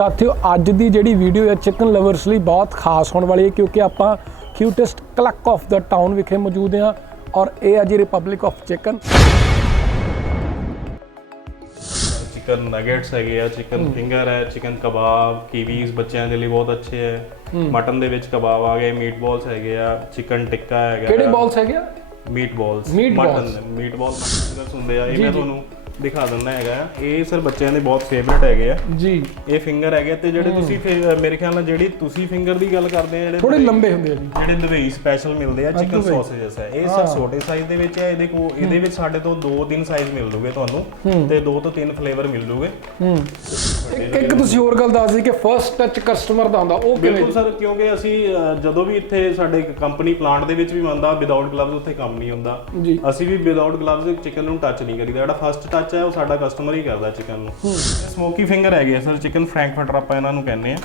ਸਾਥੀਓ ਅੱਜ ਦੀ ਜਿਹੜੀ ਵੀਡੀਓ ਹੈ ਚਿਕਨ ਲਵਰਸ ਲਈ ਬਹੁਤ ਖਾਸ ਹੋਣ ਵਾਲੀ ਹੈ ਕਿਉਂਕਿ ਆਪਾਂ ਕਿਊਟੈਸਟ ਕਲੱਕ ਆਫ ਦਾ ਟਾਊਨ ਵਿਖੇ ਮੌਜੂਦ ਹਾਂ ਔਰ ਇਹ ਹੈ ਜੀ republic of chicken chicken nuggets ਹੈਗੇ ਆ ਚਿਕਨ ਫਿੰਗਰ ਹੈ ਚਿਕਨ ਕਬਾਬ ਕੀਵੀਜ਼ ਬੱਚਿਆਂ ਦੇ ਲਈ ਬਹੁਤ ਅੱਛੇ ਹੈ। ਮਟਨ ਦੇ ਵਿੱਚ ਕਬਾਬ ਆ ਗਏ ਮੀਟ ਬਾਲਸ ਹੈਗੇ ਆ ਚਿਕਨ ਟਿੱਕਾ ਹੈਗਾ ਕਿਹੜੇ ਬਾਲਸ ਹੈਗੇ ਆ? Meat balls. Mutton meat ball ਹੁੰਦੇ ਆ। ਇਹ ਮੈਂ ਤੁਹਾਨੂੰ ਦਿਖਾ ਦਿੰਦਾ ਹੈਗਾ ਆ। ਇਹ ਸਰ ਬੱਚਿਆਂ ਦੇ ਬਹੁਤ ਫੇਵਰਿਟ ਹੈਗੇ ਆ। ਜੀ। ਇਹ ਫਿੰਗਰ ਹੈਗੇ ਤੇ ਜਿਹੜੇ ਤੁਸੀਂ ਫਿਰ- ਮੇਰੇ ਖਿਆਲ ਨਾਲ ਜਿਹੜੀ ਤੁਸੀਂ ਫਿੰਗਰ ਦੀ ਗੱਲ ਕਰਦੇ ਆ ਜਿਹੜੇ ਥੋੜੇ ਲੰਬੇ ਹੁੰਦੇ ਆ ਜੀ। ਜਿਹੜੇ ਦੁਬਈ ਸਪੈਸ਼ਲ ਮਿਲਦੇ ਆ ਚਿਕਨ। ਸੌਸੇਜਸ ਹੈ ਇਹ ਸਰ ਛੋਟੇ ਸਾਈਜ਼ ਦੇ ਵਿੱਚ ਹੈ ਇਹਦੇ ਕੋ ਇਹਦੇ ਵਿੱਚ ਸਾਡੇ ਤੋਂ 2-3 ਸਾਈਜ਼ ਮਿਲ ਜੂਗੇ ਤੁਹਾਨੂੰ ਤੇ 2 ਤੋਂ 3 ਫਲੇਵਰ ਮਿਲ ਜੂਗੇ। ਹੂੰ। ਇੱਕ ਇੱਕ ਤੁਸੀਂ ਹੋਰ ਗੱਲ ਦੱਸ ਦਿਓ ਕਿ ਫਰਸਟ ਟੱਚ ਕਸਟਮਰ ਦਾ ਹੁੰਦਾ ਉਹ ਕਿਵੇਂ? ਬਿਲਕੁਲ ਸਰ ਕਿਉਂਕਿ ਅਸੀਂ ਜਦੋਂ ਵੀ ਇੱਥੇ ਸਾਡੇ ਕੰਪਨੀ ਪਲਾਂਟ ਦੇ ਵਿੱਚ ਵੀ ਮੰਨਦਾ ਵਿਦਆਊਟ ਗਲਵਜ਼ ਉੱਥੇ ਕੰਮ ਨਹੀਂ ਹੁੰਦਾ। ਅਸੀਂ ਵੀ ਵਿਦਆਊਟ ਗਲਵਜ਼ ਚਿਕਨ ਨੂੰ ਟੱਚ ਨਹੀਂ ਕਰੀਦਾ। ਜਿਹੜਾ ਫਸਟ ਟੱਚ ਹੈ ਉਹ ਸਾਡਾ ਕਸਟਮਰ ਹੀ ਕਰਦਾ ਚਿਕਨ ਨੂੰ। ਸਮੋਕੀ ਫਿੰਗਰ ਹੈਗੇ ਆ ਸਰ ਚਿਕਨ ਫਰੈਂਕਫਰਟਰ ਆਪਾਂ ਇਹਨਾਂ ਨੂੰ ਕਹਿੰਦੇ ਆ।